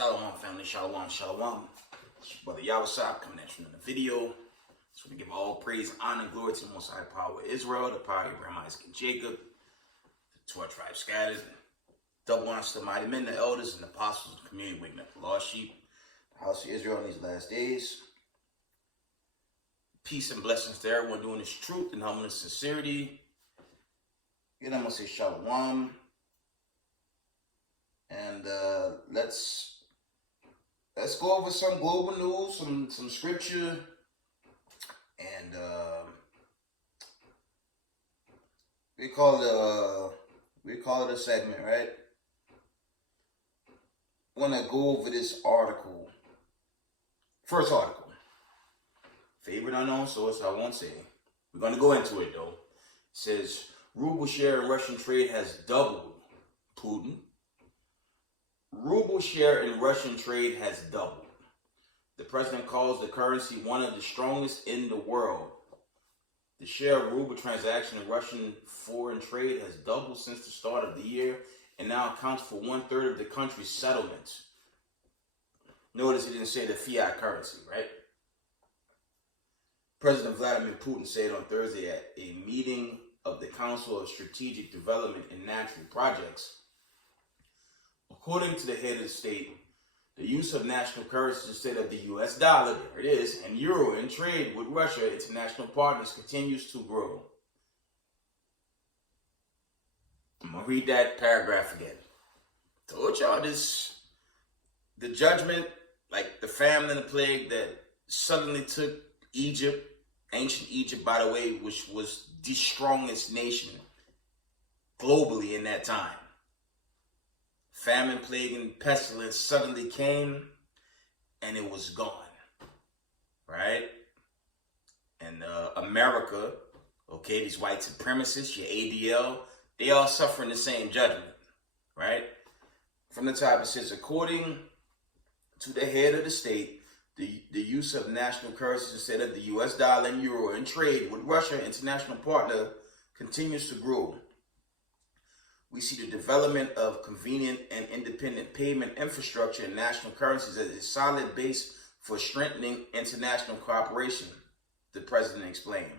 Shalom, family. Shalom, shalom. It's your brother Yawasab coming at you in the video. So we give all praise, honor, and glory to the Most High Power of Israel, the power of Abraham, Isaac, and Jacob, the 12 tribes scattered. Double honor to the mighty men, the elders, and the apostles of the community, waking up the lost sheep, the house of Israel in these last days. Peace and blessings to everyone doing this truth and humbleness and sincerity. Again, I'm going to say shalom. And let's go over some global news, some scripture, and we call it a segment, right? I want to go over this article. First article. Favorite unknown source, I won't say. We're going to go into it, though. It says, Ruble share in Russian trade has doubled. Putin. Ruble share in Russian trade has doubled. The president calls the currency one of the strongest in the world. The share of ruble transaction in Russian foreign trade has doubled since the start of the year and now accounts for 1/3 of the country's settlements. Notice he didn't say the fiat currency, right? President Vladimir Putin said on Thursday at a meeting of the Council of Strategic Development and Natural Projects, according to the head of the state, the use of national currencies instead of the US dollar, there it is, and euro in trade with Russia, international partners, continues to grow. I'm going to read that paragraph again. Told y'all this, the judgment, like the famine and the plague that suddenly took Egypt, ancient Egypt, by the way, which was the strongest nation globally in that time. Famine, plague, and pestilence suddenly came, and it was gone, right? And America, okay, these white supremacists, your ADL, they all suffering the same judgment, right? From the top, it says, according to the head of the state, the use of national currencies instead of the US dollar and euro in trade with Russia, international partner, continues to grow. We see the development of convenient and independent payment infrastructure and national currencies as a solid base for strengthening international cooperation, the president explained.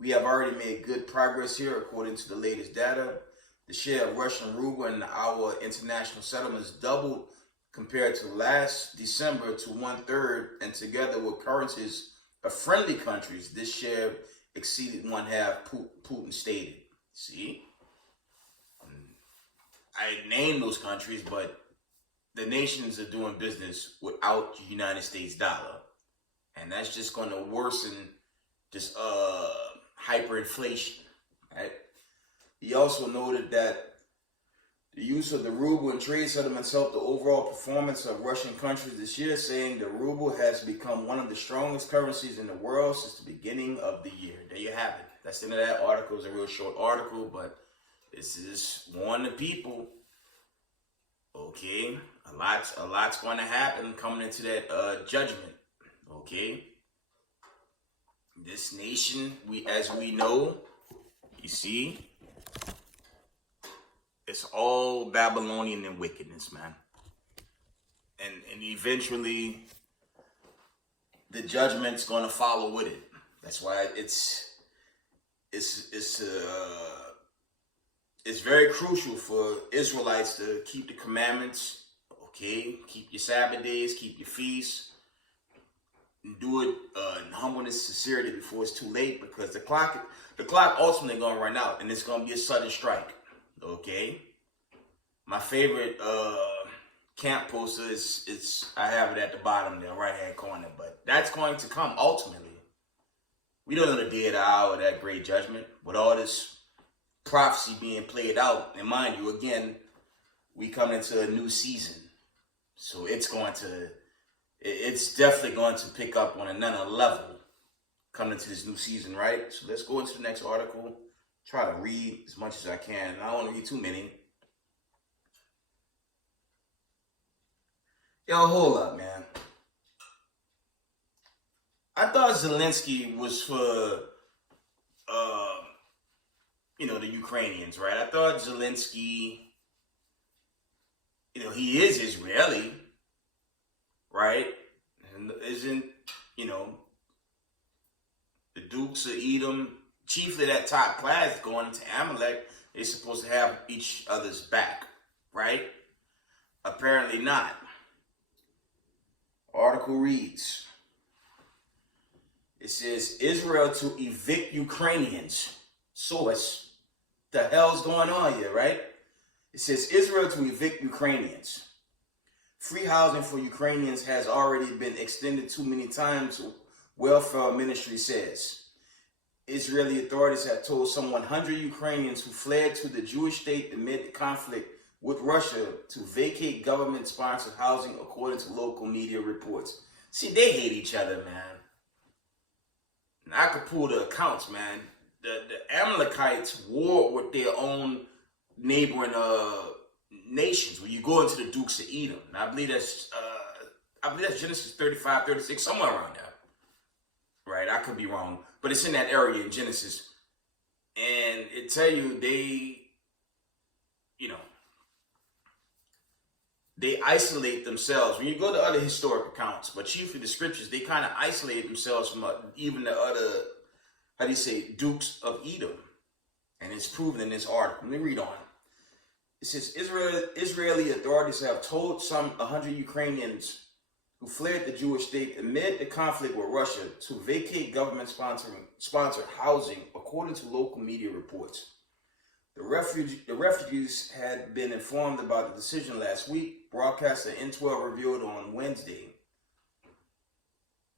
We have already made good progress here according to the latest data. The share of Russian ruble in our international settlements doubled compared to last December to 1/3, and together with currencies of friendly countries, this share exceeded 1/2, Putin stated. See? I named those countries, but the nations are doing business without the United States dollar. And that's just going to worsen this hyperinflation, right? He also noted that the use of the ruble in trade settlements helped the overall performance of Russian countries this year, saying the ruble has become one of the strongest currencies in the world since the beginning of the year. There you have it. That's the end of that article. It's a real short article, but this is warning the people. Okay, a lot's going to happen coming into that judgment. Okay, this nation, as we know, you see, it's all Babylonian and wickedness, man. And eventually, the judgment's going to follow with it. That's why it's very crucial for Israelites to keep the commandments, okay? Keep your Sabbath days, keep your feasts, and do it in humbleness, sincerity before it's too late, because the clock ultimately gonna run out, and it's gonna be a sudden strike, okay? My favorite camp poster is I have it at the bottom there, right hand corner, but that's going to come ultimately. We don't know the day or the hour of that great judgment, with all this prophecy being played out. And mind you, again, we come into a new season. So it's definitely going to pick up on another level coming into this new season, right? So let's go into the next article. Try to read as much as I can. I don't want to read too many. Yo, hold up, man. I thought Zelensky was for the Ukrainians, right? I thought Zelensky, he is Israeli, right? And isn't, you know, the Dukes of Edom, chiefly that top class going into Amalek, they're supposed to have each other's back, right? Apparently not. Article reads, it says, Israel to evict Ukrainians. Source, the hell's going on here, right? It says, Israel to evict Ukrainians. Free housing for Ukrainians has already been extended too many times, welfare ministry says. Israeli authorities have told some 100 Ukrainians who fled to the Jewish state amid the conflict with Russia to vacate government-sponsored housing, according to local media reports. See, they hate each other, man. And I could pull the accounts, man. The Amalekites war with their own neighboring nations. When you go into the Dukes of Edom, and I believe that's Genesis 35, 36, somewhere around there. Right, I could be wrong, but it's in that area in Genesis, and it tell you they isolate themselves. When you go to other historic accounts, but chiefly the scriptures, they kind of isolate themselves from even the other, Dukes of Edom, and it's proven in this article. Let me read on. It says, Israeli authorities have told some 100 Ukrainians who fled the Jewish state amid the conflict with Russia to vacate government-sponsored housing, according to local media reports. The refugees had been informed about the decision last week, broadcaster N12 revealed on Wednesday.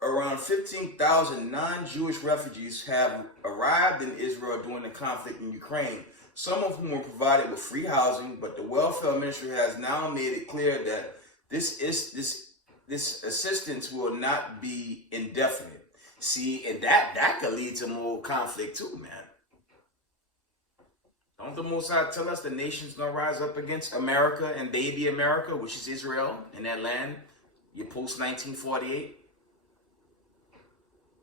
Around 15,000 non-Jewish refugees have arrived in Israel during the conflict in Ukraine, some of whom were provided with free housing, but the welfare ministry has now made it clear that this assistance will not be indefinite. See, and that could lead to more conflict too, man. Don't the Most High tell us the nation's gonna rise up against America and baby America, which is Israel, in that land, you post-1948?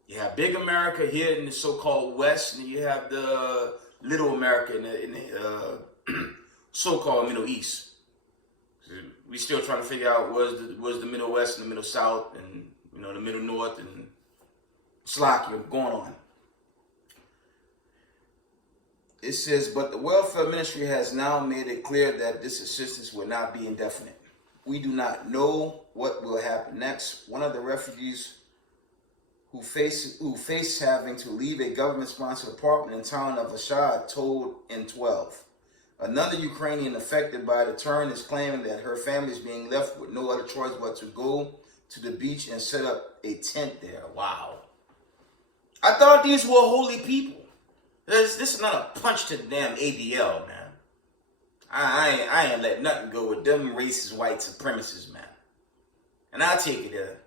You have big America here in the so-called West, and you have the little America in the so-called Middle East. We still trying to figure out where's the Middle West and the Middle South and the Middle North and Slovakia going on. It says, but the welfare ministry has now made it clear that this assistance will not be indefinite. We do not know what will happen next. One of the refugees who face having to leave a government-sponsored apartment in town of Ashad told N12. Another Ukrainian affected by the turn is claiming that her family is being left with no other choice but to go to the beach and set up a tent there. Wow. I thought these were holy people. This is not a punch to the damn ADL, man. I ain't let nothing go with them racist white supremacists, man. And I'll take it there.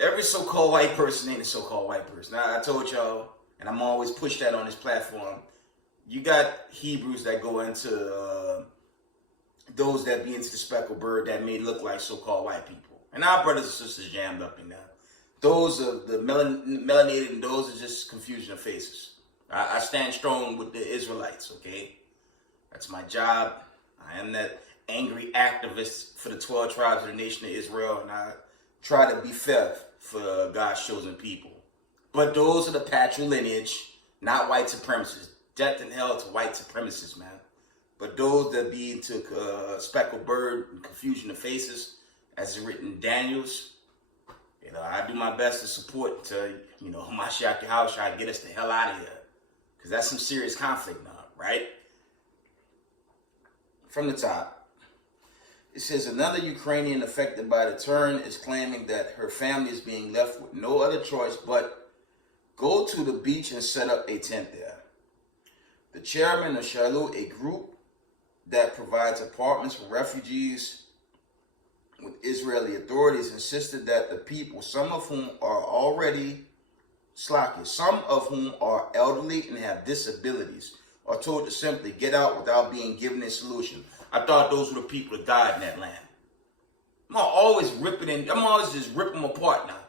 Every so-called white person ain't a so-called white person. I told y'all, and I'm always push that on this platform. You got Hebrews that go into those that be into the speckled bird that may look like so-called white people. And our brothers and sisters jammed up in there. Those are the melanated, and those are just confusion of faces. I stand strong with the Israelites, okay? That's my job. I am that angry activist for the 12 tribes of the nation of Israel, and I try to be fair for God's chosen people. But those are the patrilineage, not white supremacists. Death and hell to white supremacists, man. But those that be into speckled bird and confusion of faces, as is written in Daniel's, I do my best to support Mashiach Yahushua to get us the hell out of here. Because that's some serious conflict now, right? From the top, it says another Ukrainian affected by the turn is claiming that her family is being left with no other choice but go to the beach and set up a tent there. The chairman of Shalu, a group that provides apartments for refugees with Israeli authorities, insisted that the people, some of whom are elderly and have disabilities, are told to simply get out without being given a solution. I thought those were the people that died in that land. I'm always just ripping them apart now.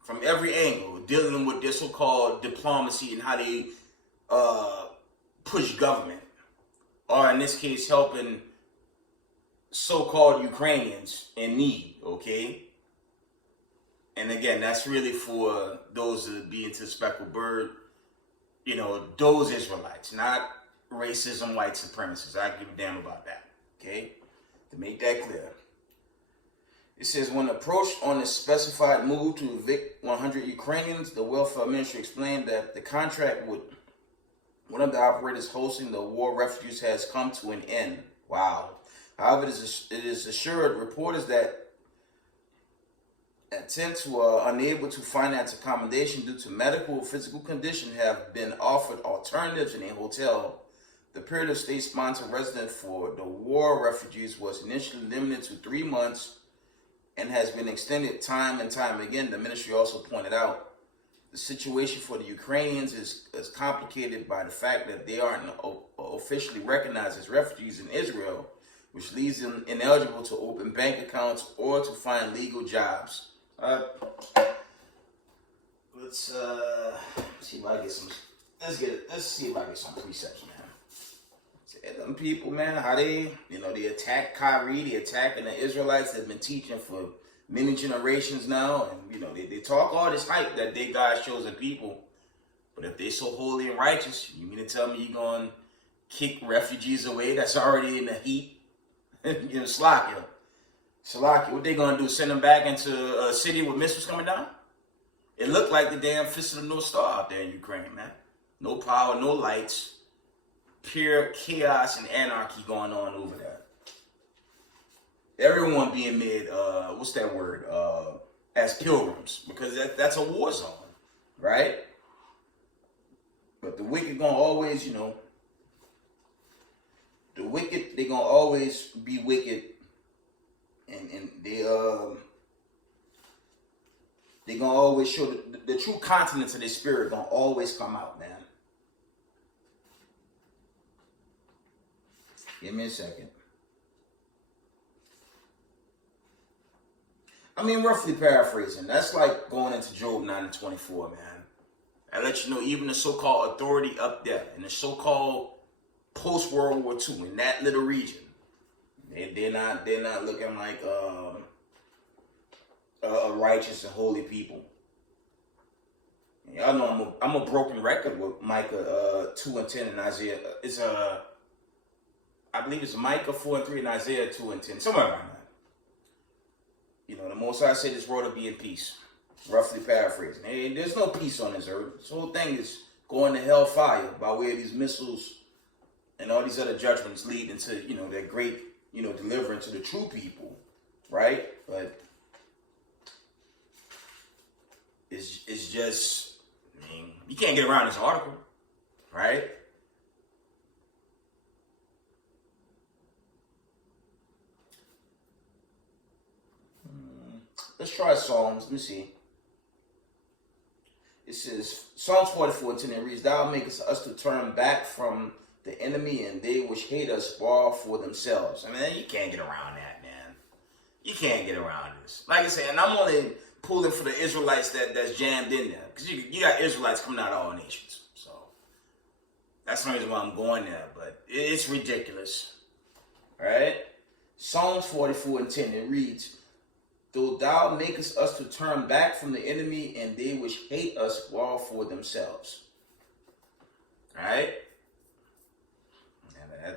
From every angle, dealing with their so-called diplomacy and how they push government. Or in this case, helping so-called Ukrainians in need, okay? And again, that's really for those that be into the speckled bird, those Israelites, not racism, white supremacists. I give a damn about that, okay? To make that clear. It says, when approached on a specified move to evict 100 Ukrainians, the welfare ministry explained that the contract with one of the operators hosting the war refugees has come to an end. Wow. However, it is assured reporters that attempts who are unable to finance accommodation due to medical or physical condition have been offered alternatives in a hotel. The period of state-sponsored residence for the war refugees was initially limited to 3 months and has been extended time and time again. The ministry also pointed out the situation for the Ukrainians is complicated by the fact that they aren't officially recognized as refugees in Israel, which leaves them ineligible to open bank accounts or to find legal jobs. Let's see if I get some. Let's see if I get some precepts, man. Them people, man, how they attack Kyrie, they attacking the Israelites that have been teaching for many generations now, and they talk all this hype that they God's chosen people, but if they so holy and righteous, you mean to tell me you're gonna kick refugees away that's already in the heat? Slakia, what they gonna do? Send them back into a city with missiles coming down? It looked like the damn fist of the North Star out there in Ukraine, man. No power, no lights. Pure chaos and anarchy going on over there. Everyone being made, what's that word? As pilgrims, because that's a war zone, right? But the wicked gonna always, the wicked, they gonna always be wicked, and they gonna always show the true contents of their spirit gonna always come out, man. Give me a second. I mean, roughly paraphrasing, that's like going into Job 9:24, man. I let you know, even the so-called authority up there, in the so-called post-World War II, in that little region, they're not looking like a righteous and holy people. Y'all know I'm a broken record with Micah 2:10 and Isaiah. It's I believe it's Micah 4:3 and Isaiah 2:10, somewhere around that. The Most High said this world will be in peace. Roughly paraphrasing. Hey, there's no peace on this earth. This whole thing is going to hellfire by way of these missiles and all these other judgments leading to, that great, deliverance to the true people, right? But it's just, you can't get around this article, right? Let's try Psalms. Let me see. It says, Psalms 44:10, it reads, Thou makest us to turn back from the enemy, and they which hate us spoil for themselves. I mean, you can't get around that, man. You can't get around this. Like I said, and I'm only pulling for the Israelites that's jammed in there. Because you got Israelites coming out of all nations. So, that's the reason why I'm going there. But it's ridiculous. All right? Psalms 44:10, it reads, Though thou makest us to turn back from the enemy, and they which hate us spoil for themselves. Right?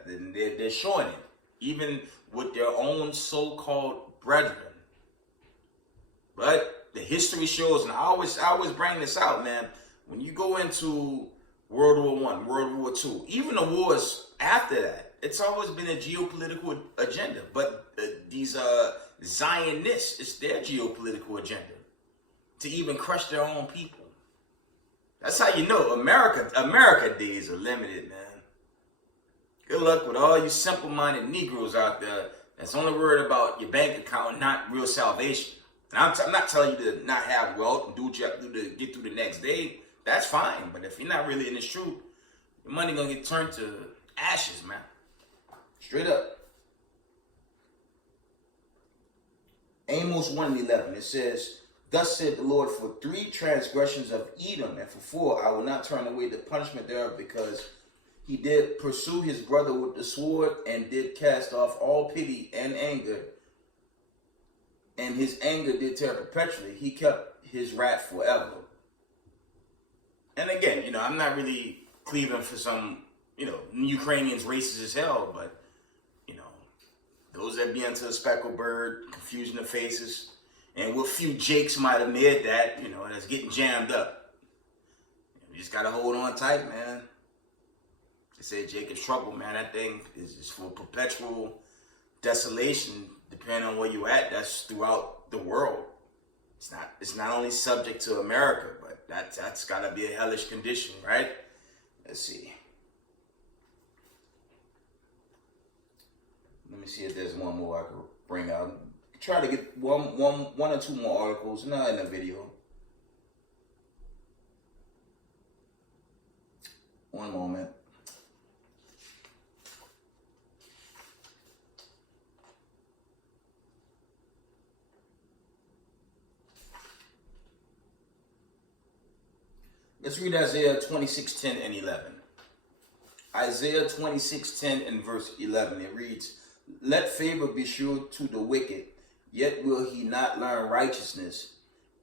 And they're showing it. Even with their own so-called brethren. But the history shows, and I always bring this out, man. When you go into World War I, World War II, even the wars after that, it's always been a geopolitical agenda. But these Zionists, it's their geopolitical agenda to even crush their own people. That's how you know America days are limited, man. Good luck with all you simple-minded Negroes out there that's only worried about your bank account, not real salvation. And I'm not telling you to not have wealth and do what you have to do to get through the next day. That's fine. But if you're not really in this truth, your money gonna get turned to ashes, man. Straight up. Amos 1:11, it says, Thus said the Lord, for 3 transgressions of Edom, and for 4 I will not turn away the punishment thereof, because He did pursue his brother with the sword and did cast off all pity and anger. And his anger did tear perpetually. He kept his wrath forever. And again, I'm not really cleaving for some, Ukrainians racist as hell, but, those that be into a speckled bird, confusion of faces, and what few Jakes might have made that, that's getting jammed up. You just got to hold on tight, man. They say Jacob's trouble, man. That thing is for perpetual desolation, depending on where you at. That's throughout the world. It's not only subject to America, but that's got to be a hellish condition, right? Let's see. Let me see if there's one more I could bring out. Try to get one or two more articles, not in the video. One moment. Let's read Isaiah 26:10 and 11. Isaiah 26:10 and verse 11. It reads, "Let favor be sure to the wicked, yet will he not learn righteousness.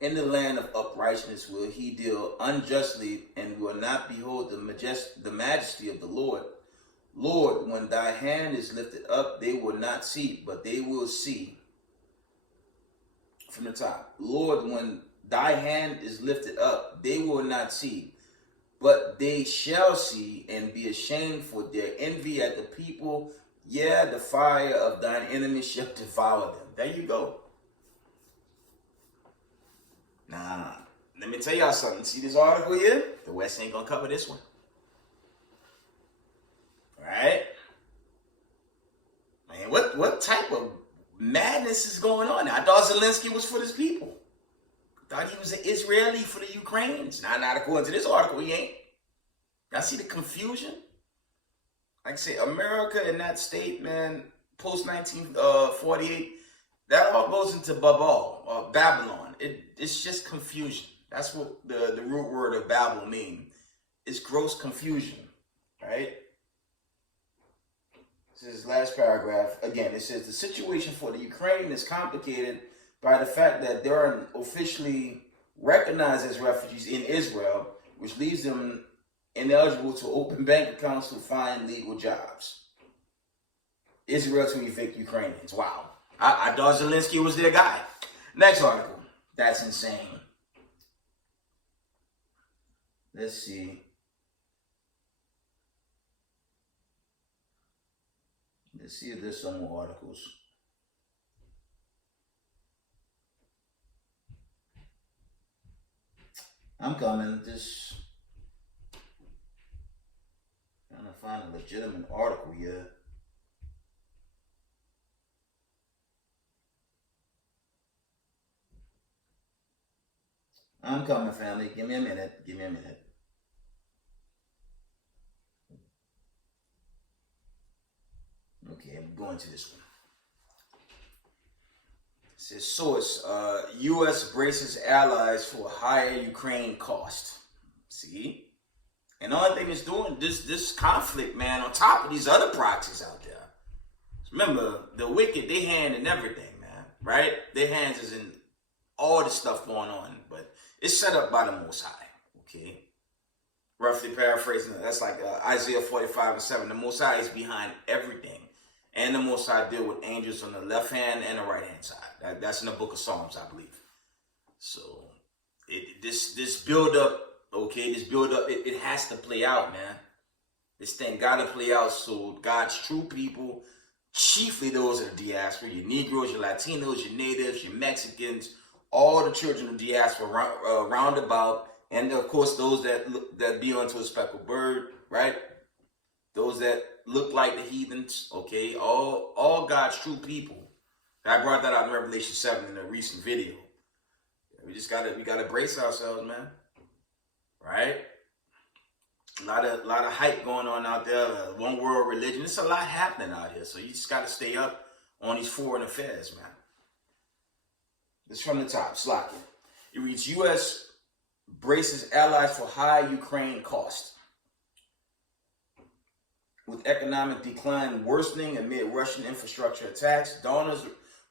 In the land of uprightness will he deal unjustly, and will not behold the majesty of the Lord. Lord, when thy hand is lifted up, they will not see, but they will see." From the top. Lord, when thy hand is lifted up, they will not see, but they shall see and be ashamed for their envy at the people. Yeah, the fire of thine enemies shall devour them. There you go. Nah, let me tell y'all something. See this article here? The West ain't gonna cover this one. Right? Man, what type of madness is going on now? I thought Zelensky was for his people. Thought he was an Israeli for the Ukrainians. Not according to this article, he ain't. Y'all see the confusion? Like I say, America in that state, man, post 1948, that all goes into Babel, or Babylon. It's just confusion. That's what the root word of Babel means. It's gross confusion, right? This is last paragraph. Again, it says, the situation for the Ukraine is complicated by the fact that they are officially recognized as refugees in Israel, which leaves them ineligible to open bank accounts to find legal jobs. Israel to evict Ukrainians. Wow. I thought Zelensky was their guy. Next article. That's insane. Let's see. Let's see if there's some more articles. I'm coming. Just trying to find a legitimate article here. I'm coming, family. Give me a minute. Give me a minute. Okay, I'm going to this one. It says, source, U.S. braces allies for higher Ukraine cost. See? And the only thing it's doing, this conflict, man, on top of these other proxies out there. Remember, the wicked, they hand in everything, man, right? Their hands is in all the stuff going on, but it's set up by the Most High, okay? Roughly paraphrasing, that's like Isaiah 45:7. The Most High is behind everything. And the Most High deal with angels on the left hand and the right hand side. That's in the book of Psalms, I believe. So this build up, okay, it has to play out, man. This thing got to play out so God's true people, chiefly those of the diaspora, your Negroes, your Latinos, your natives, your Mexicans, all the children of the diaspora roundabout, and of course those that be onto a speckled bird, right? Those that look like the heathens, okay? All God's true people. I brought that out in Revelation 7 in a recent video. We gotta brace ourselves, man. Right? A lot of hype going on out there. One world religion. There's a lot happening out here. So you just gotta stay up on these foreign affairs, man. This from the top, slacking. It reads, U.S. braces allies for high Ukraine cost. with economic decline worsening amid Russian infrastructure attacks, donors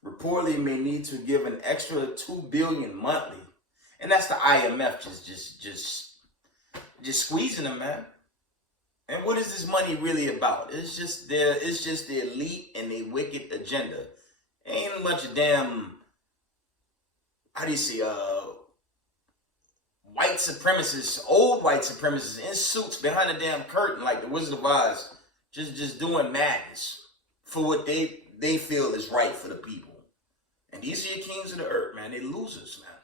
reportedly may need to give an extra $2 billion monthly, and that's the IMF just squeezing them, man. And what is this money really about? It's just the elite and their wicked agenda. Ain't a bunch of damn, how do you say, white supremacists, old white supremacists in suits behind the damn curtain like the Wizard of Oz, just doing madness for what they feel is right for the people. And these are your kings of the earth, man. They losers, man.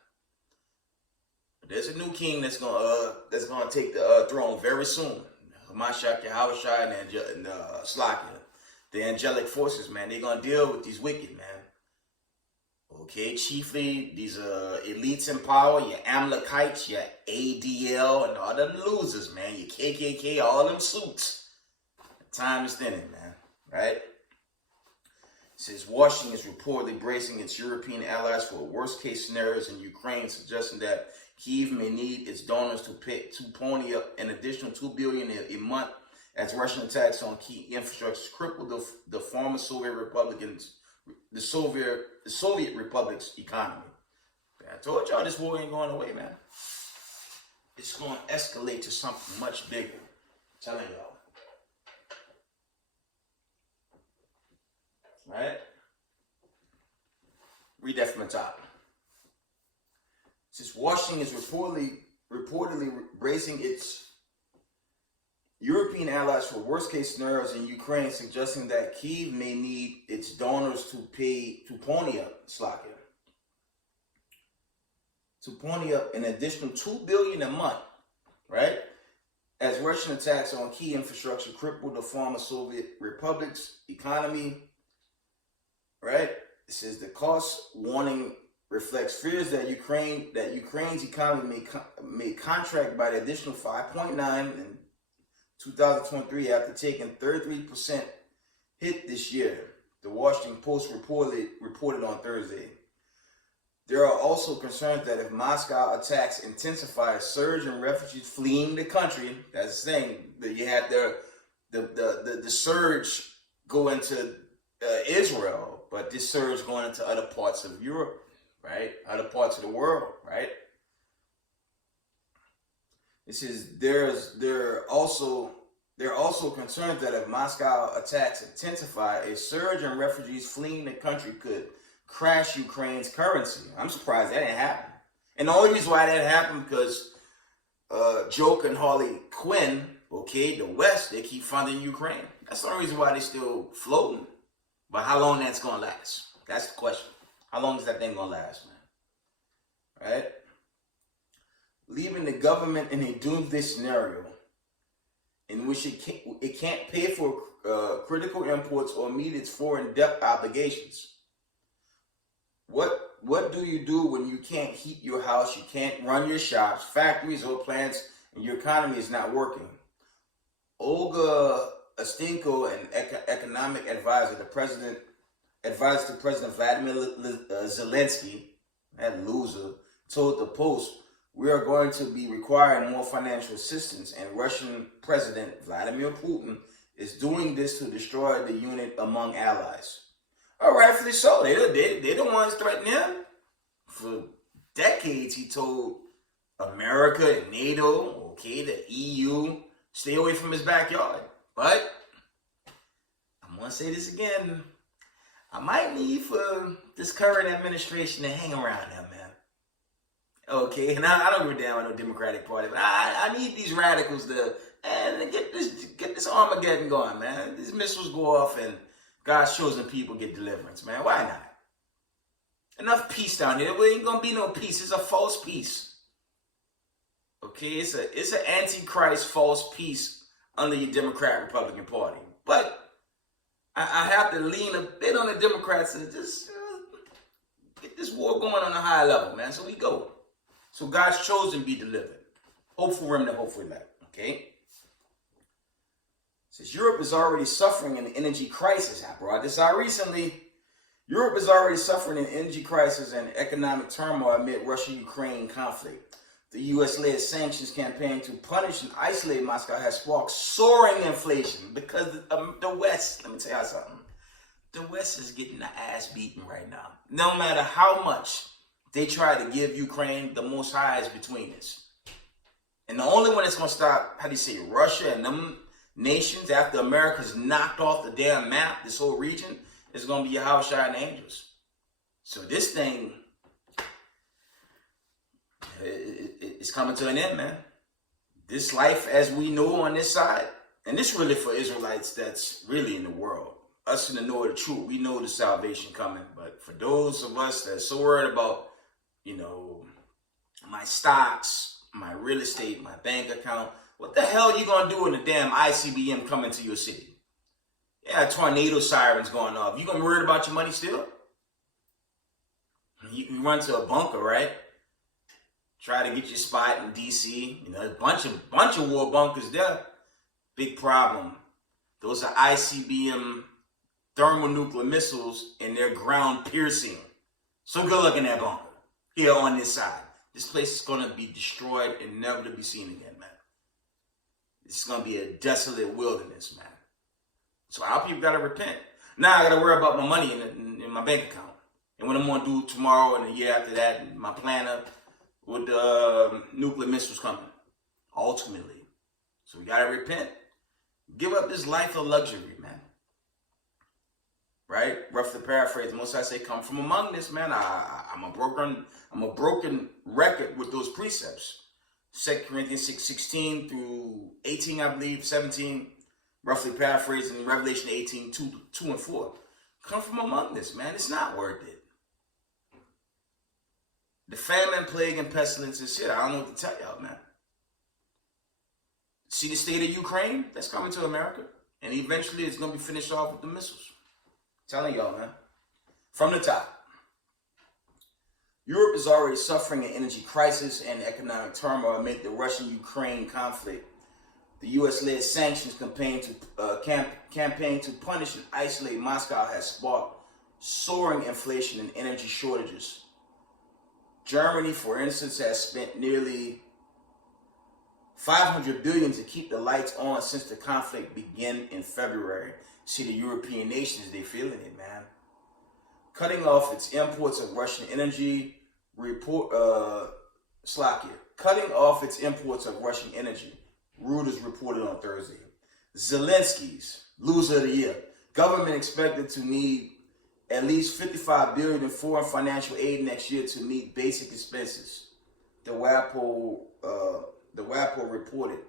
But there's a new king that's gonna take the throne very soon. Hamashiach, Yahushua, and Slakia, the angelic forces, man. They're gonna deal with these wicked, man. Okay, chiefly these elites in power, your Amalekites, your ADL, and all them losers, man. Your KKK, all them suits. The time is thinning, man. Right? It says Washington is reportedly bracing its European allies for worst-case scenarios in Ukraine, suggesting that Kyiv may need its donors to pony up an additional $2 billion a month as Russian attacks on key infrastructure cripple the former Soviet Republic's economy. I told y'all this war ain't going away, man. It's going to escalate to something much bigger. I'm telling y'all. Right? Read that from the top. Since Washington is reportedly bracing its European allies for worst-case scenarios in Ukraine, suggesting that Kyiv may need its donors to pony up an additional $2 billion a month, right? As Russian attacks on key infrastructure cripple the former Soviet Republic's economy, right? It says the cost warning reflects fears that Ukraine's economy may contract by the additional 5.9 in 2023 after taking 33% hit this year. The Washington Post reported on Thursday. There are also concerns that if Moscow attacks intensify, a surge in refugees fleeing the country. That's the thing. That you had the surge go into Israel, but this surge going into other parts of Europe. Right? Other parts of the world, right? It says there are also concerns that if Moscow attacks intensify, a surge in refugees fleeing the country could crash Ukraine's currency. I'm surprised that didn't happen. And the only reason why that happened because Joke and Harley Quinn, okay, the West, they keep funding Ukraine. That's the only reason why they're still floating. But how long that's gonna last? That's the question. How long is that thing gonna last, man? Right? Leaving the government in a doomsday scenario in which it can't pay for critical imports or meet its foreign debt obligations. What do you do when you can't heat your house, you can't run your shops, factories, or plants, and your economy is not working? Olga Ostinko, an economic advisor to President Vladimir Zelensky, that loser, told the Post, "We are going to be requiring more financial assistance, and Russian President Vladimir Putin is doing this to destroy the unit among allies." All rightfully so. They're the ones threatening him. For decades, he told America and NATO, okay, the EU, stay away from his backyard. But I'm going to say this again. I might need for this current administration to hang around them, man. Okay, and I don't give a damn with no Democratic Party, but I need these radicals to get this Armageddon going, man. These missiles go off and God's chosen people get deliverance, man. Why not? Enough peace down here. There ain't gonna be no peace. It's a false peace. Okay, it's an antichrist false peace under your Democrat Republican Party. But I have to lean a bit on the Democrats and just get this war going on a high level, man. So we go. So God's chosen be delivered. Hopeful remnant, hopefully not. Okay? Since Europe is already suffering an energy crisis, I brought this out recently. Europe is already suffering an energy crisis and economic turmoil amid Russia-Ukraine conflict. The U.S.-led sanctions campaign to punish and isolate Moscow has sparked soaring inflation because the West, let me tell you something, the West is getting the ass beaten right now. No matter how much they try to give Ukraine, the Most High is between us. And the only one that's going to stop, how do you say, Russia and them nations after America's knocked off the damn map, this whole region, is going to be Yahushua and angels. So this thing, it's coming to an end, man. This life as we know on this side, and this really for Israelites that's really in the world. Us in the know of the truth, we know the salvation coming. But for those of us that's so worried about, my stocks, my real estate, my bank account, what the hell are you going to do when the damn ICBM coming to your city? Yeah, tornado sirens going off. You going to be worried about your money still? You run to a bunker, right? Try to get your spot in D.C. A bunch of war bunkers there. Big problem. Those are ICBM thermonuclear missiles, and they're ground piercing. So good luck in that bunker here on this side. This place is going to be destroyed and never to be seen again, man. It's going to be a desolate wilderness, man. So our people got to repent. Now I got to worry about my money in my bank account. And what I'm going to do tomorrow and the year after that, and my planner with the nuclear missiles coming, ultimately. So we got to repent. Give up this life of luxury, man. Right? Roughly paraphrase, most I say, come from among this, man. I'm a broken record with those precepts. 2 Corinthians 6:16 through 18, I believe, 17. Roughly paraphrasing Revelation 18, 2 and 4. Come from among this, man. It's not worth it. The famine, plague, and pestilence is shit. I don't know what to tell y'all, man. See the state of Ukraine? That's coming to America. And eventually it's going to be finished off with the missiles. Telling y'all, man. From the top. Europe is already suffering an energy crisis and economic turmoil amid the Russian-Ukraine conflict. The U.S.-led sanctions campaign to punish and isolate Moscow has sparked soaring inflation and energy shortages. Germany, for instance, has spent nearly $500 billion to keep the lights on since the conflict began in February. See, the European nations, they feeling it, man. Cutting off its imports of Russian energy, cutting off its imports of Russian energy, Reuters reported on Thursday. Zelensky's loser of the year. Government expected to need at least $55 billion in foreign financial aid next year to meet basic expenses. The WAPO reported.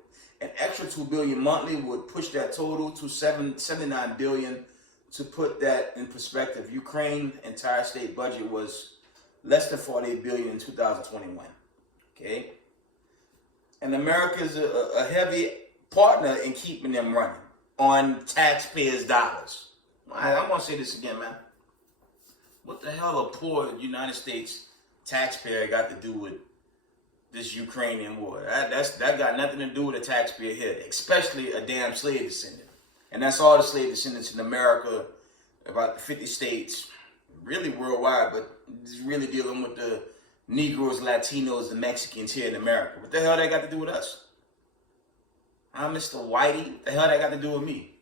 An extra $2 billion monthly would push that total to $79 billion. To put that in perspective, Ukraine's entire state budget was less than $48 billion in 2021. Okay? And America is a heavy partner in keeping them running on taxpayers' dollars. I'm going to say this again, man. What the hell a poor United States taxpayer got to do with this Ukrainian war? That got nothing to do with a taxpayer here, especially a damn slave descendant. And that's all the slave descendants in America, about 50 states, really worldwide, but really dealing with the Negroes, Latinos, and Mexicans here in America. What the hell that got to do with us? I'm Mr. Whitey. What the hell that got to do with me?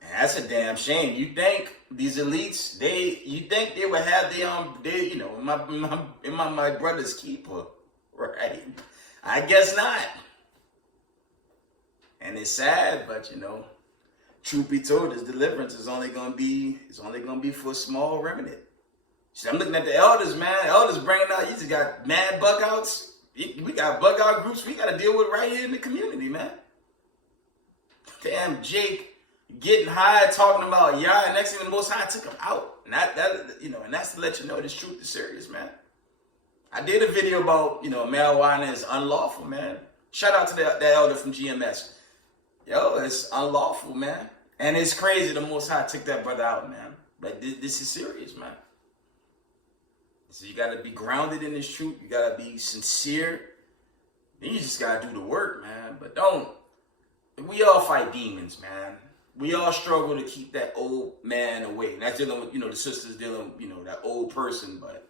Man, that's a damn shame. You think these elites, you think they would have my brother's keeper, right? I guess not. And it's sad, but truth be told, this deliverance is only gonna be for a small remnant. See, I'm looking at the elders, man. Elders bringing out, you just got mad bug outs. We got bug out groups we got to deal with right here in the community, man. Damn, Jake getting high, talking about Yah, and next thing the Most High took him out. And and that's to let you know this truth is serious, man. I did a video about, marijuana is unlawful, man. Shout out to that elder from GMS. Yo, it's unlawful, man. And it's crazy the Most High took that brother out, man. But this is serious, man. So you got to be grounded in this truth. You got to be sincere. Then you just got to do the work, man. But we all fight demons, man. We all struggle to keep that old man away. And that's dealing with, the sisters dealing with, that old person. But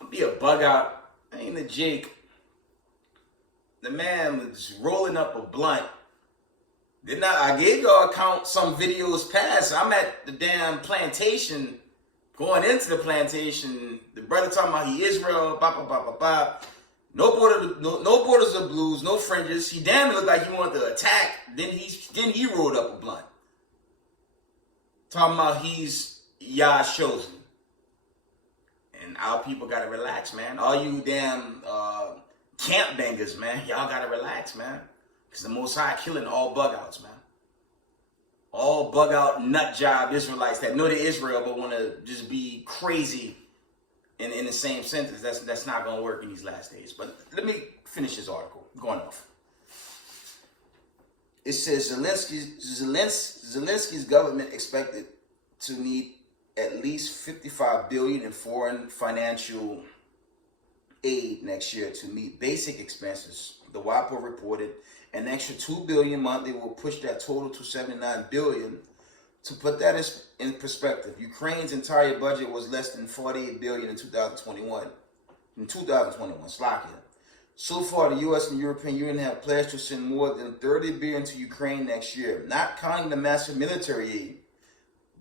don't be a bug out. ain't the Jake. The man was rolling up a blunt. I gave y'all some videos past. I'm at the damn plantation, going into the plantation. The brother talking about he Israel, blah, blah, blah, blah, blah. No borders of blues, no fringes. He damn looked like he wanted to attack. Then he rolled up a blunt. Talking about he's Yah's chosen. And our people gotta relax, man. All you damn camp bangers, man, y'all gotta relax, man. Because the Most High killing all bug outs, man. All bug out nut job Israelites that know they're Israel but want to just be crazy in the same sentence. That's not going to work in these last days. But let me finish this article. Going off. It says Zelensky's government expected to need at least $55 billion in foreign financial aid next year to meet basic expenses. The WAPO reported an extra $2 billion monthly will push that total to $79 billion. To put that in perspective, Ukraine's entire budget was less than $48 billion in 2021. Slovakia. So far, the U.S. and European Union have pledged to send more than $30 billion to Ukraine next year, not counting the massive military aid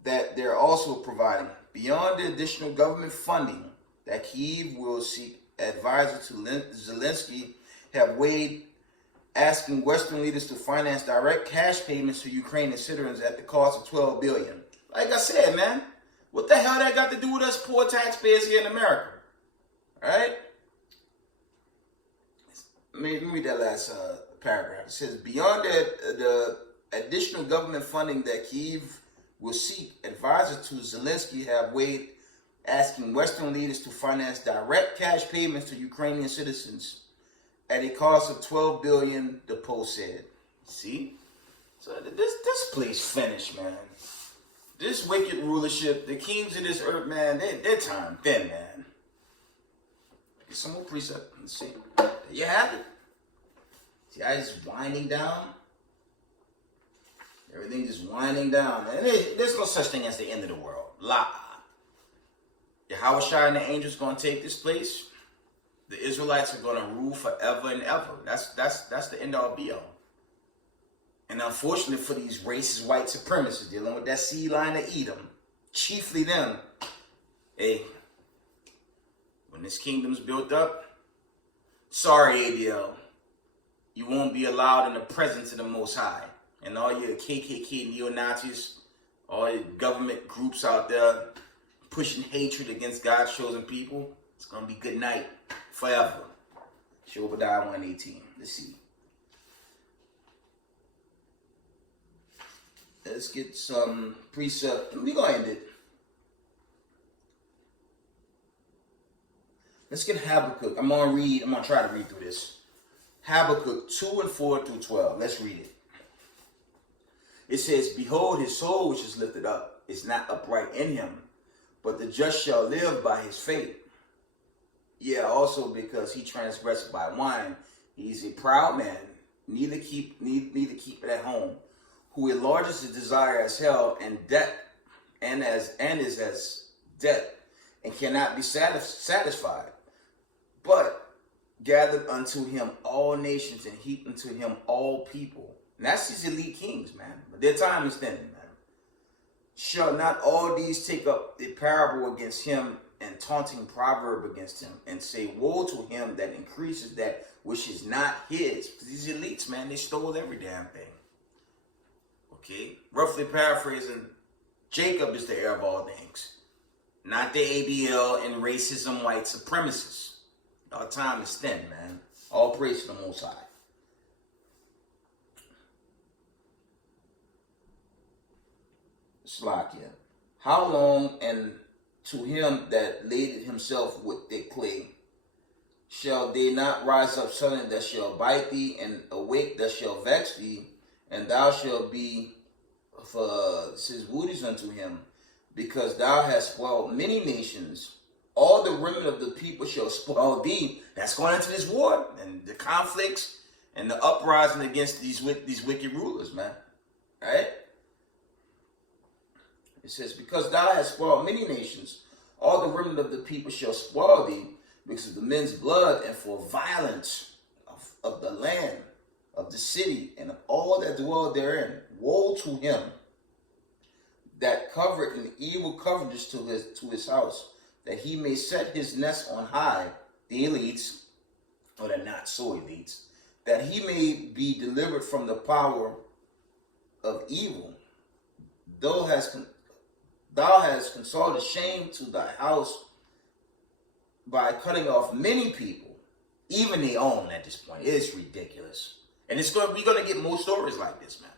that they're also providing. Beyond the additional government funding that Kyiv will seek, advisors to Zelensky have weighed asking Western leaders to finance direct cash payments to Ukrainian citizens at the cost of $12 billion. Like I said, man, what the hell that got to do with us poor taxpayers here in America? All right? Let me read that last paragraph. It says, beyond the additional government funding that Kyiv will seek, advisors to Zelensky have weighed asking Western leaders to finance direct cash payments to Ukrainian citizens at a cost of $12 billion, the Post said. See? So this place finished, man. This wicked rulership, the kings of this earth, man, their time thin, man. Get some more precept. Let's see. There you have it. See how it's winding down? Everything just winding down. And there's no such thing as the end of the world. La. Yahushua and the angels going to take this place. The Israelites are going to rule forever and ever. That's the end all be all. And unfortunately for these racist white supremacists dealing with that seed line of Edom, chiefly them, hey, when this kingdom's built up, sorry ADL, you won't be allowed in the presence of the Most High. And all your KKK neo-Nazis, all your government groups out there pushing hatred against God's chosen people, it's going to be good night forever. Obadiah 1:18. Let's see. Let's get some precept. We're going to end it. Let's get Habakkuk. I'm going to try to read through this. Habakkuk 2:4-12. Let's read it. It says, behold, his soul which is lifted up is not upright in him, but the just shall live by his faith. Yeah, also because he transgressed by wine, he's a proud man, neither keep it at home, who enlarges his desire as hell and debt, and is as debt, and cannot be satisfied, but gathered unto him all nations and heaped unto him all people. And that's these elite kings, man. But their time is thin, man. Shall not all these take up a parable against him and taunting proverb against him and say, woe to him that increases that which is not his? Because these elites, man, they stole every damn thing. Okay? Roughly paraphrasing, Jacob is the heir of all things. Not the ADL and racism white supremacists. Our time is thin, man. All praise to the Most High. Slovakia. How long, and to him that laded himself with thick clay, shall they not rise up suddenly that shall bite thee, and awake that shall vex thee, and thou shalt be for his booties unto him, because thou hast spoiled many nations. All the remnant of the people shall spoil thee. That's going into this war and the conflicts and the uprising against these wicked rulers, man. Right? It says, because thou hast spoiled many nations, all the remnant of the people shall spoil thee. because of the men's blood and for violence of the land, of the city, and of all that dwell therein. Woe to him that covered an evil coverage to his house, that he may set his nest on high, the elites, or the not so elites, that he may be delivered from the power of evil. Thou hast consulted shame to thy house by cutting off many people, even their own at this point. It's ridiculous. And we're going to get more stories like this, man.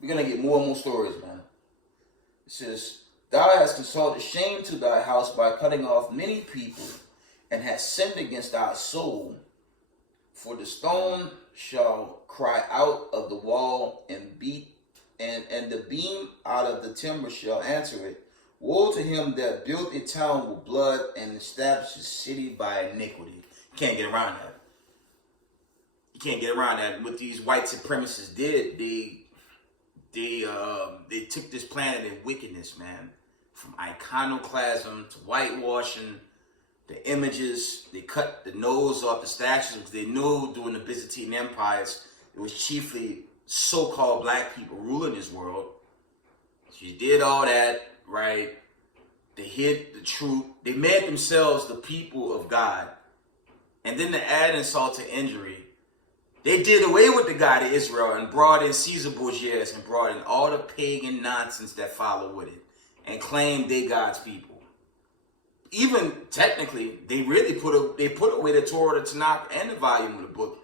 We're going to get more and more stories, man. It says, thou hast consulted shame to thy house by cutting off many people, and hast sinned against thy soul. For the stone shall cry out of the wall and beat, and the beam out of the timber shall answer it. Woe to him that built a town with blood and established a city by iniquity. You can't get around that. You can't get around that. What these white supremacists did, they took this planet in wickedness, man. From iconoclasm to whitewashing, the images, they cut the nose off the statues because they knew during the Byzantine empires, it was chiefly so-called black people ruling this world. She did all that, right? They hid the truth. They made themselves the people of God. And then to add insult to injury, they did away with the God of Israel and brought in Caesar Borgias and brought in all the pagan nonsense that followed with it and claimed they God's people. Even technically, they really put away the Torah, the Tanakh, and the volume of the book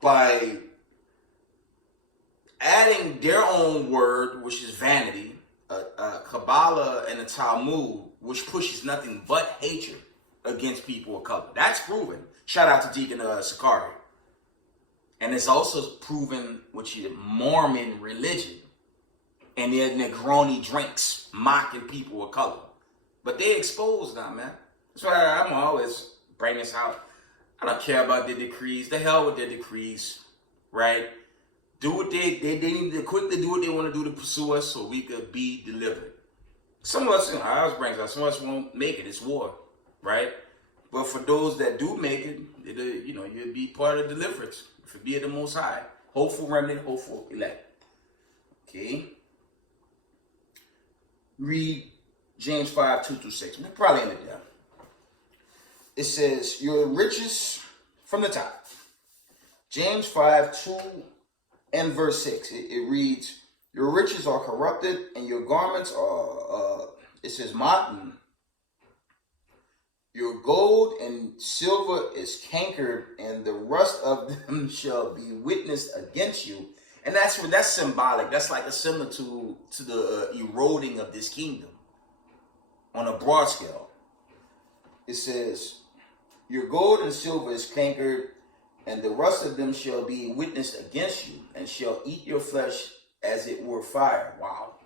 by adding their own word, which is vanity, Kabbalah, and the Talmud, which pushes nothing but hatred against people of color. That's proven. Shout out to Deacon Sakari. And it's also proven which is Mormon religion and their Negroni drinks mocking people of color. But they exposed now, man. That's why I'm always bring this out. I don't care about their decrees. The hell with their decrees, right? Do what they need to quickly do what they want to do to pursue us so we could be delivered. Some of us, I always bring out, some of us won't make it. It's war, right? But for those that do make it, you'll be part of the deliverance. If it be of the Most High. Hopeful remnant, hopeful elect. Okay? Read James 5, 2-6. We'll probably end it there. It says, your riches from the top. James 5, 2 and verse 6. It reads, your riches are corrupted and your garments are, it says, motten. Your gold and silver is cankered, and the rust of them shall be witnessed against you. And that's symbolic. That's like a similar to the eroding of this kingdom on a broad scale. It says, your gold and silver is cankered, and the rust of them shall be witnessed against you, and shall eat your flesh as it were fire. Wow.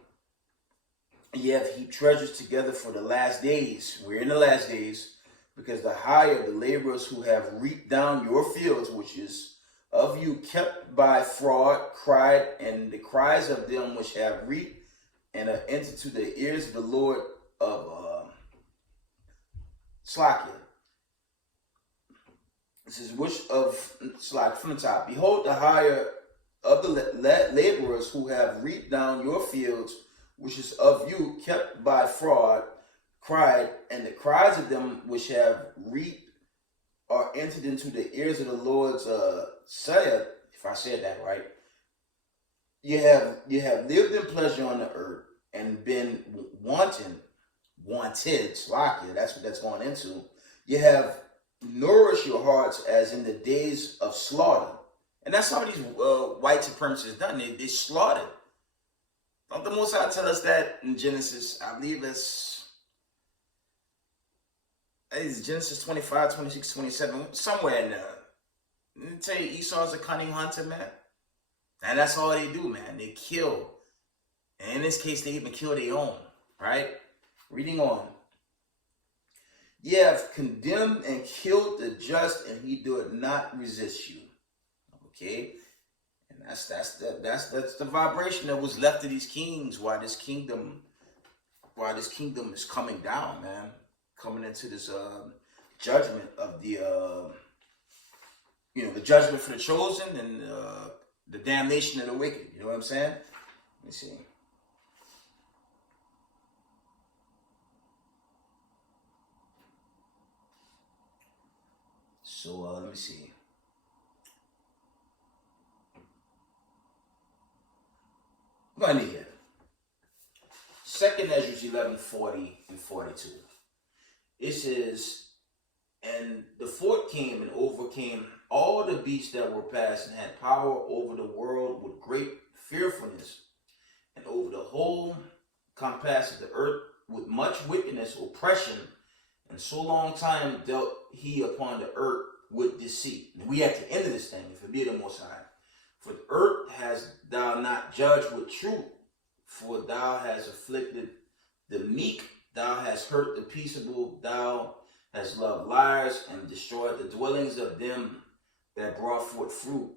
Ye have heaped treasures together for the last days. We're in the last days. Because the hire the laborers who have reaped down your fields, which is of you kept by fraud, cried, and the cries of them which have reaped and are entered to the ears of the Lord of Slakia. This is which of Slakia from the top. Behold, the hire of the laborers who have reaped down your fields, which is of you kept by fraud, cried, and the cries of them which have reaped are entered into the ears of the Lord's saith, if I said that right. You have lived in pleasure on the earth and been wanted, slakia, that's what that's going into. You have nourished your hearts as in the days of slaughter. And that's how these white supremacists done. They slaughtered. Don't the Most High tell us that in Genesis? I believe it's Genesis 25, 26, 27, somewhere in there. Let me tell you, Esau's a cunning hunter, man. And that's all they do, man. They kill. And in this case, they even kill their own, right? Reading on. Ye have condemned and killed the just, and he doeth not resist you. Okay? And that's the vibration that was left of these kings while this kingdom is coming down, man. Coming into this judgment of the the judgment for the chosen and the damnation of the wicked. You know what I'm saying? Let me see. So let me see. Go ahead here. 2nd Ezra 11:40 and 42. It says, and the fort came and overcame all the beasts that were passed, and had power over the world with great fearfulness, and over the whole compass of the earth with much wickedness, oppression, and so long time dealt he upon the earth with deceit. And we at the end of this thing, if it be the Most High. For the earth hast thou not judged with truth, for thou hast afflicted the meek, thou hast hurt the peaceable, thou hast loved liars, and destroyed the dwellings of them that brought forth fruit,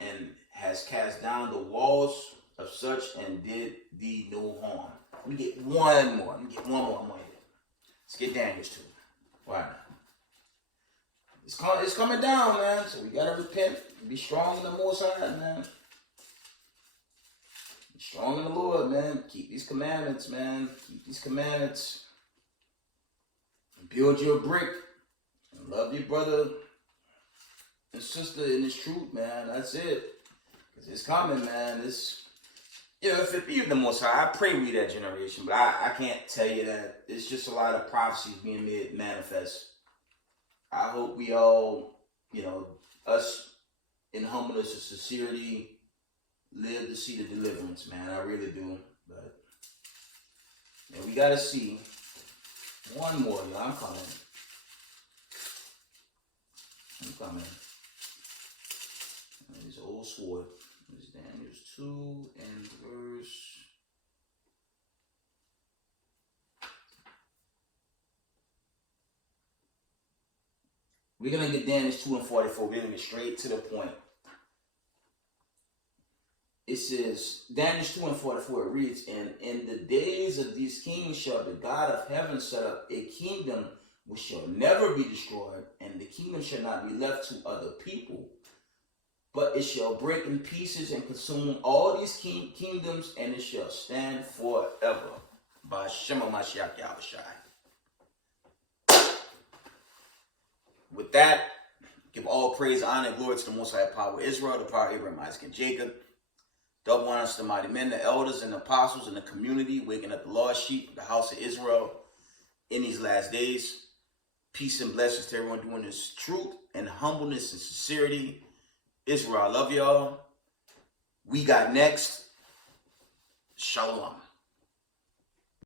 and has cast down the walls of such, and did thee no harm. Let me get one more. Let's get Daniel 2. Why not? It's coming down, man. So we gotta repent. Be strong in the Most High, man. Be strong in the Lord, man. Keep these commandments, man. Keep these commandments. And build your brick. And love your brother and sister in this truth, man. That's it. Because it's coming, man. If it be the Most High, I pray we that generation. But I can't tell you that. It's just a lot of prophecies being made manifest. I hope we all, us in humbleness and sincerity, live to see the deliverance, man. I really do. But we got to see one more, y'all. I'm coming. And this old sword. This is Daniel 2 and verse. We're going to get Daniel 2 and 44. We're going to get straight to the point. It says, Daniel 2 and 44, it reads, and in the days of these kings shall the God of heaven set up a kingdom which shall never be destroyed, and the kingdom shall not be left to other people, but it shall break in pieces and consume all these kingdoms, and it shall stand forever. By Shema Mashiach Yahushai. With that, give all praise, honor, and glory to the Most High power of Israel, the power of Abraham, Isaac, and Jacob. Double honors to the mighty men, the elders, and the apostles in the community, waking up the lost sheep of the house of Israel in these last days. Peace and blessings to everyone doing this truth and humbleness and sincerity. Israel, I love y'all. We got next. Shalom.